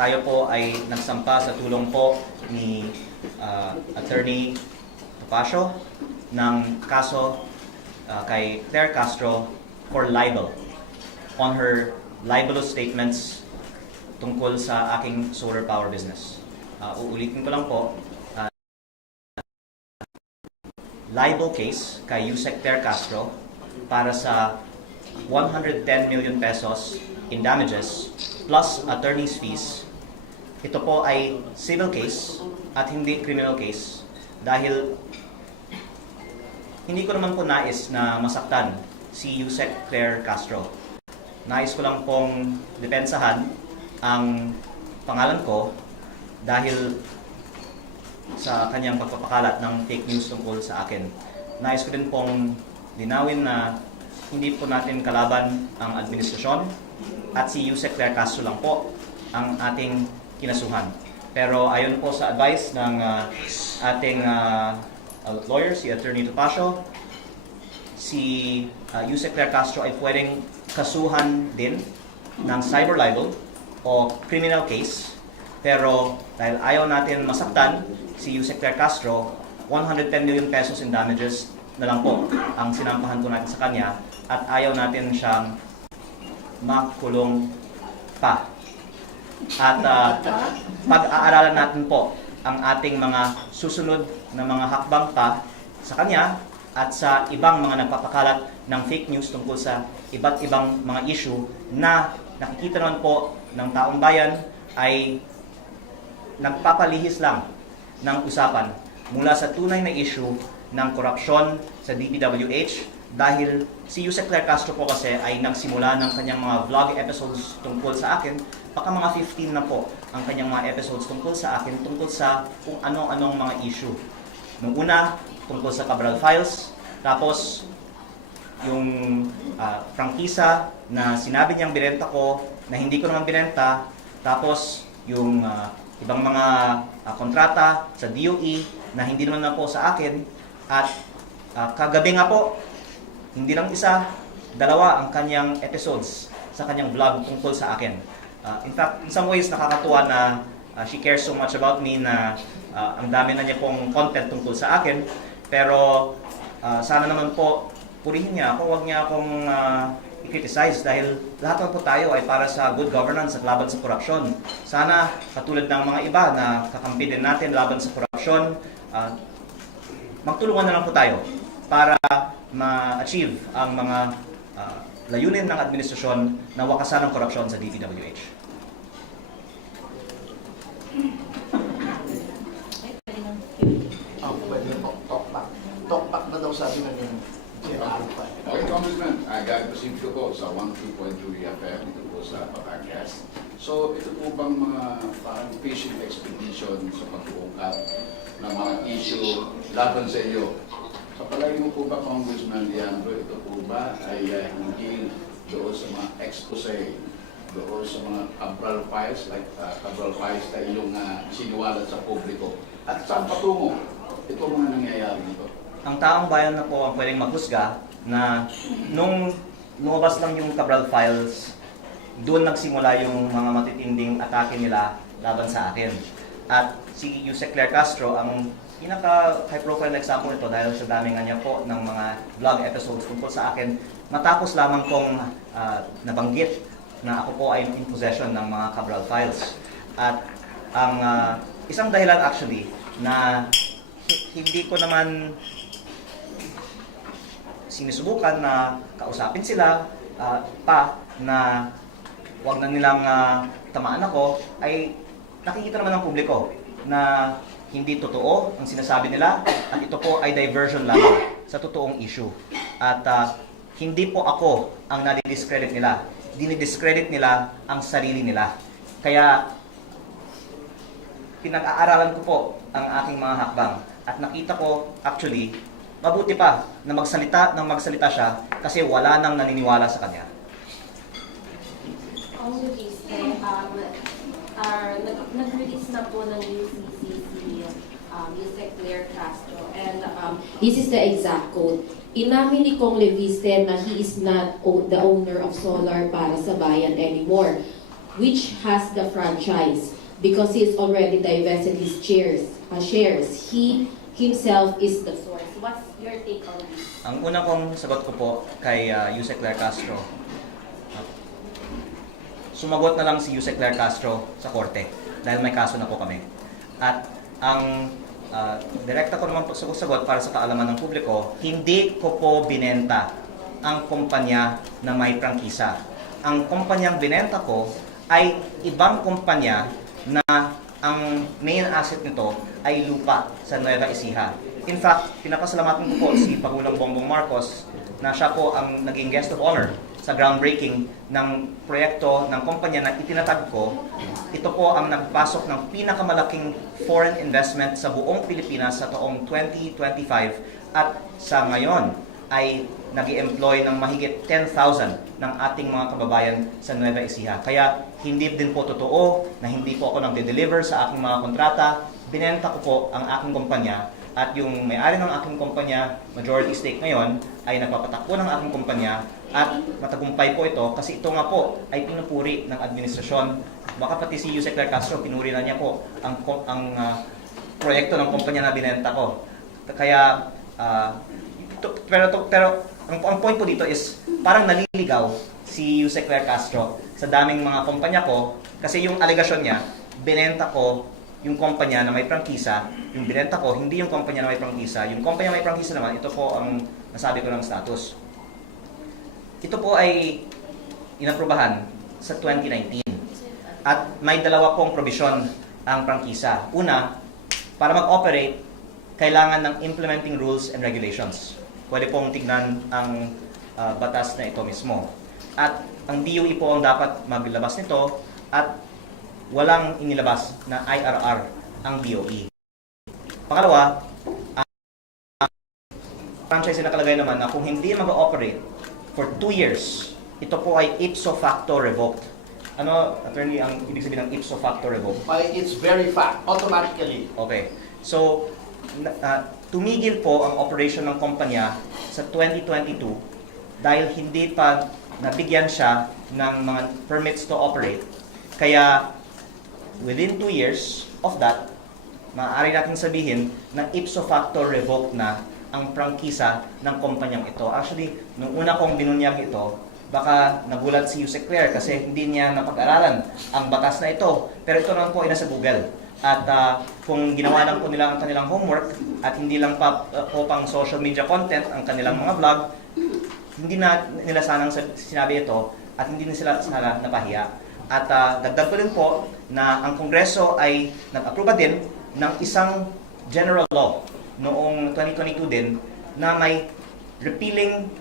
tayo po ay nagsampa sa tulong po ni Attorney Topacio ng kaso kay Claire Castro for libel on her libelous statements tungkol sa aking solar power business. Uulitin ko lang po, libel case kay Yusek Claire Castro para sa 110 million pesos in damages plus attorney's fees. Ito po ay civil case at hindi criminal case dahil hindi ko naman po nais na masaktan si Yusek Claire Castro. Nais ko lang pong depensahan ang pangalan ko dahil sa kanyang pagpapakalat ng fake news tungkol sa akin. Nais ko din pong linawin na hindi po natin kalaban ang administrasyon at si Yusek Claire Castro lang po ang ating kinasuhan. Pero ayon po sa advice ng ating lawyer, si Attorney Topacio, si Yusek Claire Castro ay pwedeng kasuhan din ng cyber libel o criminal case. Pero dahil ayaw natin masaktan si Yusek Claire Castro, 110 million pesos in damages na lang po ang sinampahan po natin sa kanya at ayaw natin siyang makulong pa. At pag-aaralan natin po ang ating mga susunod na mga hakbang pa sa kanya at sa ibang mga nagpapakalat ng fake news tungkol sa iba't ibang mga issue na nakikita naman po ng taong bayan ay nagpapalihis lang ng usapan mula sa tunay na issue ng korupsyon sa DPWH dahil si Yusek Claire Castro po kasi ay nagsimula ng kanyang mga vlog episodes tungkol sa akin, baka mga 15 na po ang kanyang mga episodes tungkol sa akin, tungkol sa kung ano-anong mga issue. Nung una, tungkol sa Cabral Files, tapos yung prangkisa na sinabi niyang binenta ko na hindi ko naman binenta, tapos yung ibang mga kontrata sa DOE na hindi naman na po sa akin, at kagabi nga po, hindi lang isa, dalawa ang kanyang episodes sa kanyang vlog tungkol sa akin. In fact, in some ways, nakakatuwa na she cares so much about me na ang dami na niya pong content tungkol sa akin. Pero sana naman po, purihin niya ako, huwag niya akong i-criticize dahil lahat naman po tayo ay para sa good governance at laban sa korupsyon. Sana, katulad ng mga iba na kakampi din natin laban sa korupsyon, magtulungan na lang po tayo para ma-achieve ang mga layunin ng administrasyon na wakasan ng korupsyon sa DPWH. Pwede po, talkback. Talkback na daw sabi na yung Okay, Congressman, gag-proceed ko po sa 12.2 FM, ito po sa Batangas. So, ito po bang mga parang fishing expedition sa pag-uungkap ng mga issue laban sa iyo? Sa palagi mo po ba, Congressman Leandro, ito po ba ay hindi doon sa mga expose, doon sa mga Cabral Files, like Cabral Files na iyong siniwalat sa publiko? At saan patungo ito mga nangyayari dito? Ang taong bayan na po ang pwedeng maghusga na nung lumabas lang yung Cabral Files, doon nagsimula yung mga matitinding atake nila laban sa akin. At si Yusek Claire Castro ang pinaka-high profile na example nito dahil sa dami nga niya po ng mga vlog episodes tungkol sa akin, matapos lamang kong nabanggit na ako po ay in possession ng mga Cabral Files. At ang isang dahilan actually na hindi ko naman sinusubukan na kausapin sila pa na wag na nilang tamaan ako, ay nakikita naman ng publiko na hindi totoo ang sinasabi nila at ito po ay diversion lamang sa totoong issue. At hindi po ako ang nadi-discredit nila. Dinidiscredit nila ang sarili nila. Kaya pinag-aaralan ko po ang aking mga hakbang at nakita ko actually mabuti pa na magsalita siya kasi wala nang naniniwala sa kanya. Ang nag-release na po ng UCC si Yusek Claire Castro and this is the exact quote. Inamin ni Kong Leviste na he is not the owner of solar para sa bayan anymore. which has the franchise because he is already divested his shares. He himself is the source. What's your take on this? Ang una kong sagot ko po kay Yusek Claire Castro, sumagot na lang si Yusek Claire Castro sa korte dahil may kaso na po kami. At ang direkta ko naman po sagot para sa kaalaman ng publiko, hindi ko po binenta ang kumpanya na may prangkisa. Ang kumpanyang binenta ko ay ibang kumpanya na ang main asset nito ay lupa sa Nueva Ecija. In fact, pinapasalamatan ko po si Pangulong Bongbong Marcos na siya po ang naging guest of honor sa groundbreaking ng proyekto ng kumpanya na itinatag ko. Ito po ang nagpasok ng pinakamalaking foreign investment sa buong Pilipinas sa taong 2025 at sa ngayon ay nag-i-employ ng mahigit 10,000 ng ating mga kababayan sa Nueva Ecija. Kaya hindi din po totoo na hindi po ako nag-deliver sa aking mga kontrata. Binenta ko po ang aking kumpanya at yung may-ari ng aking kumpanya, majority stake ngayon, ay nagpapatakbo ng aking kumpanya at matagumpay po ito kasi ito nga po ay pinupuri ng administrasyon. Baka pati si Yusek Claire Castro, pinuri na niya po ang proyekto ng kumpanya na binenta ko. Kaya, pero ang point po dito is parang naliligaw si Yusek Claire Castro sa daming mga kumpanya ko kasi yung alegasyon niya, binenta ko yung kumpanya na may prangkisa, yung binenta ko, hindi yung kumpanya na may prangkisa. Yung kumpanya na may prangkisa naman, ito po ang nasabi ko ng status. Ito po ay inaprubahan sa 2019. At may dalawa pong probisyon ang prangkisa. Una, para mag-operate, kailangan ng implementing rules and regulations. Pwede pong tignan ang batas na ito mismo. At ang DOE po ang dapat maglabas nito at walang inilabas na IRR ang DOE. Pangalawa, franchise na nakalagay naman na kung hindi mag-operate for 2 years, ito po ay ipso facto revoked. Ano, attorney, ang ibig sabihin ng ipso facto revoked? By its very fact, automatically. Okay. So, tumigil po ang operation ng kumpanya sa 2022 dahil hindi pa nabigyan siya ng mga permits to operate. Kaya, within 2 years of that, maaari natin sabihin na ipso facto revoked na ang prangkisa ng kumpanyang ito. Actually, nung una kong binunyag ito, baka nagulat si Yusek Claire kasi hindi niya napag-aralan ang batas na ito. Pero ito naman po ay nasa Google. At kung ginawa lang po nila ang kanilang homework at hindi lang pa po pang social media content ang kanilang mga vlog, hindi na nila sanang sinabi ito at hindi na sila sana napahiya. At dagdag ko din po na ang Kongreso ay nag-aproba din ng isang general law noong 2022 din na may repealing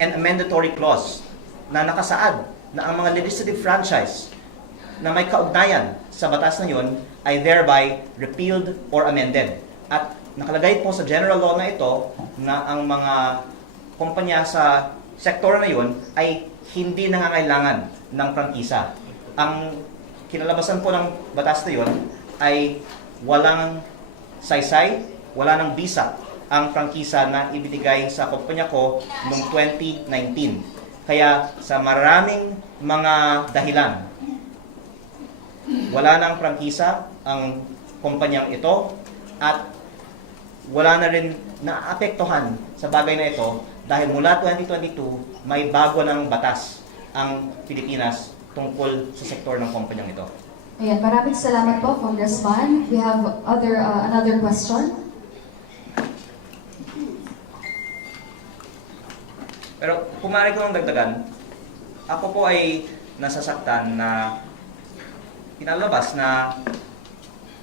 and amendatory clause na nakasaad na ang mga legislative franchise na may kaugnayan sa batas na yun ay thereby repealed or amended. At nakalagay po sa general law na ito na ang mga kumpanya sa sektor na yun ay hindi nangangailangan ng prangkisa. Ang kinalabasan po ng batas na yun ay walang saysay, wala ng visa ang prangkisa na ibinigay sa kumpanya ko noong 2019. Kaya sa maraming mga dahilan, wala ng prangkisa ang kumpanyang ito at wala na rin naapektuhan sa bagay na ito dahil mula 2022 may bago ng batas ang Pilipinas tungkol sa sektor ng kumpanyang ito. Ayan, maraming salamat po, Congressman. We have another question. Pero kung maaari ko nang dagdagan, ako po ay nasasaktan na pinalabas na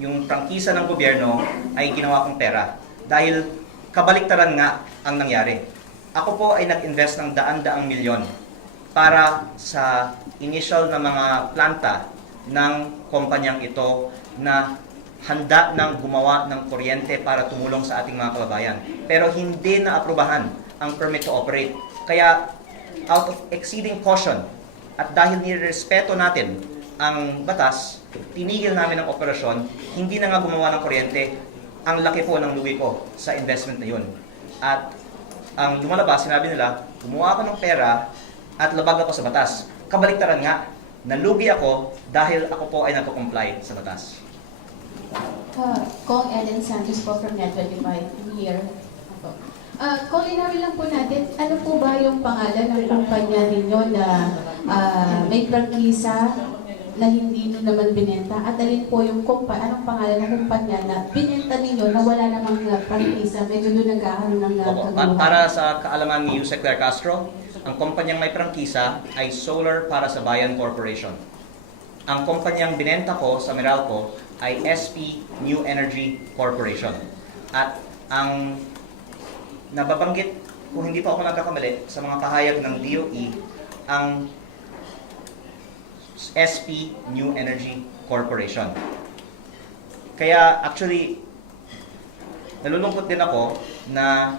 yung prangkisa ng gobyerno ay ginawa kong pera. Dahil kabaliktaran nga ang nangyari. Ako po ay nag-invest ng daan-daang milyon para sa initial na mga planta ng kumpanyang ito na handa nang gumawa ng kuryente para tumulong sa ating mga kababayan. Pero hindi na aprubahan ang permit to operate. Kaya out of exceeding caution at dahil nirespeto natin ang batas, tinigil namin ang operasyon, hindi na nga gumawa ng kuryente. Ang laki po ng luwi ko sa investment na yun. At ang lumalabas, sinabi nila, gumawa ako ng pera at labag ako sa batas. Kabaliktaran nga, nalugi ako dahil ako po ay nagko-comply sa batas. Kong Ellen Santos po from Net25. I'm here. Kung linawin lang po natin, ano po ba yung pangalan ng kumpanya ninyo na may prangkisa na hindi nyo naman binenta? At alin po yung anong pangalan ng kumpanya na binenta ninyo na wala namang prangkisa? Medyo doon nagkakaroon ng Opo. kaguluhan. Para sa kaalaman ni Yusek Claire Castro, ang kumpanyang may prangkisa ay Solar para sa Bayan Corporation. Ang kumpanyang binenta ko sa Meralco ay SP New Energy Corporation. At ang nababanggit, kung hindi pa ako nagkakamali, sa mga pahayag ng DOE, ang SP New Energy Corporation. Kaya actually, nalulungkot din ako na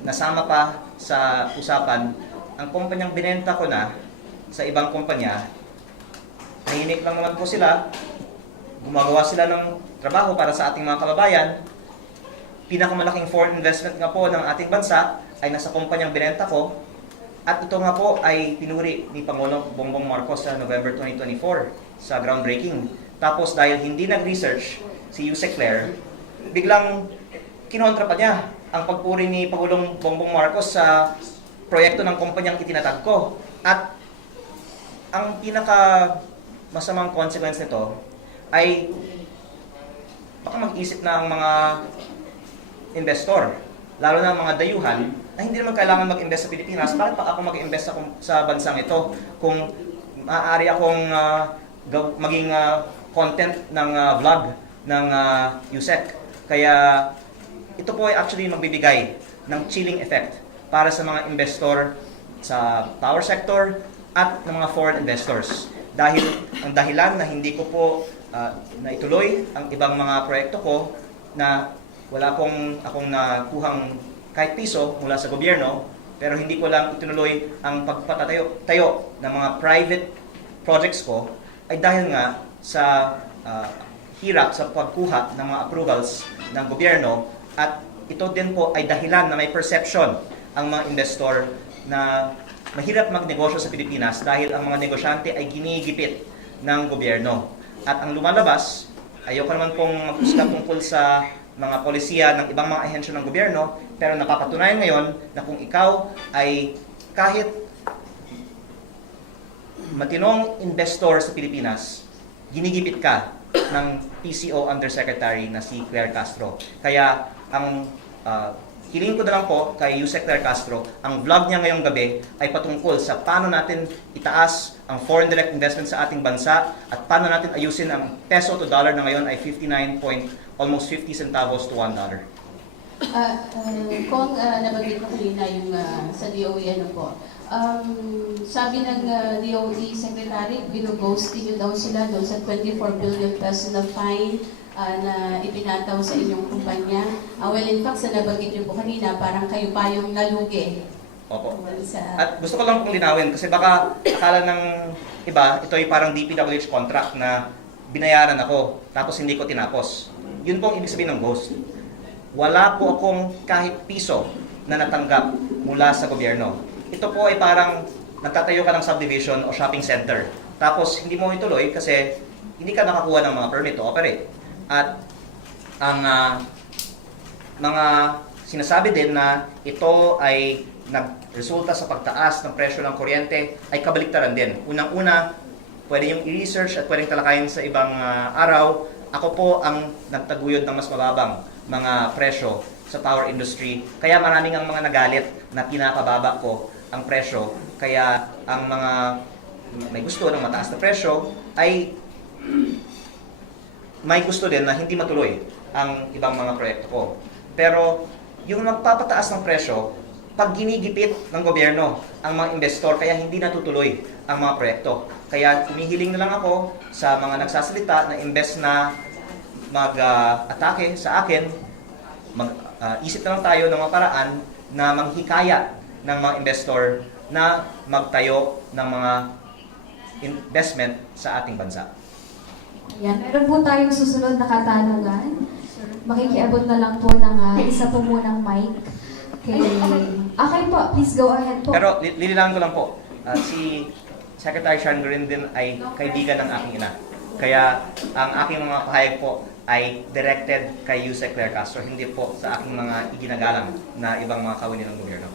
nasama pa sa usapan ang kumpanyang binenta ko na sa ibang kumpanya. Nahinik lang naman po sila, gumagawa sila ng trabaho para sa ating mga kababayan. Pinakamalaking foreign investment nga po ng ating bansa ay nasa kumpanyang binenta ko. At ito nga po ay pinuri ni Pangulong Bongbong Marcos sa November 2024 sa groundbreaking. Tapos dahil hindi nag-research si Yusek Claire, biglang kinontra pa niya ang pagpuri ni Pangulong Bongbong Marcos sa proyekto ng kumpanyang itinatag ko. At ang pinaka masamang consequence nito ay baka mag-isip na ang mga investor, lalo na ang mga dayuhan, na hindi naman kailangan mag-invest sa Pilipinas. Bakit pa ako mag-invest sa bansang ito kung maaari akong maging content ng vlog ng Yusek? Kaya ito po ay actually magbibigay ng chilling effect para sa mga investor sa power sector at ng mga foreign investors. Dahil ang dahilan na hindi ko po naituloy ang ibang mga proyekto ko na wala akong nakuhang kahit piso mula sa gobyerno, pero hindi ko lang itinuloy ang pagpatayo ng mga private projects ko ay dahil nga sa hirap sa pagkuha ng mga approvals ng gobyerno. At ito din po ay dahilan na may perception ang mga investor na mahirap magnegosyo sa Pilipinas dahil ang mga negosyante ay ginigipit ng gobyerno. At ang lumalabas, ayoko naman pong mag-usga tungkol sa mga polisiya ng ibang mga ahensya ng gobyerno, pero napapatunayan ngayon na kung ikaw ay kahit matinong investor sa Pilipinas, ginigipit ka ng PCO Undersecretary na si Claire Castro. Kaya ang hiling ko na lang po kay Yusek Claire Castro, ang vlog niya ngayong gabi ay patungkol sa paano natin itaas ang foreign direct investment sa ating bansa at paano natin ayusin ang peso to dollar na ngayon ay almost 50 centavos to $1. Kung nabanggit ko kanina yung sa DOE, ano po, sabi ng DOE Secretary, binughost nyo daw sila doon sa 24 billion peso na fine na ipinataw sa inyong kumpanya. Well, in fact, sa nabanggit nyo po kanina, parang kayo pa yung nalugi. Opo. At gusto ko lang pong linawin kasi baka akala ng iba, ito ay parang DPWH contract na binayaran ako tapos hindi ko tinapos. Yun pong ibig sabihin ng ghost. Wala po akong kahit piso na natanggap mula sa gobyerno. Ito po ay parang nagtatayo ka ng subdivision o shopping center. Tapos hindi mo ituloy kasi hindi ka nakakuha ng mga permit to operate. At ang mga sinasabi din na ito ay nagresulta sa pagtaas ng presyo ng kuryente ay kabaliktaran din. Unang-una, pwede yung i-research at pwedeng talakayin sa ibang araw. Ako po ang nagtaguyod ng mas mababang mga presyo sa power industry. Kaya maraming ang mga nagalit na pinapababa ko ang presyo. Kaya ang mga may gusto ng mataas na presyo ay may gusto din na hindi matuloy ang ibang mga proyekto ko. Pero yung magpapataas ng presyo, pag ginigipit ng gobyerno ang mga investor, kaya hindi natutuloy ang mga proyekto. Kaya humihiling na lang ako sa mga nagsasalita na imbes na mag-atake sa akin, isip na lang tayo ng mga paraan na manghikaya ng mga investor na magtayo ng mga investment sa ating bansa. Yan, meron po tayong susunod na katanungan. Makikiabot na lang po ng isa po munang mic. Okay po, please go ahead po. Pero lilinawin ko lang po, si Secretary Sharon Gurin din ay kaibigan ng aking ina. Kaya ang aking mga pahayag po ay directed kay Yusek Claire Castro, hindi po sa aking mga iginagalang na ibang mga kawani ng gobyerno.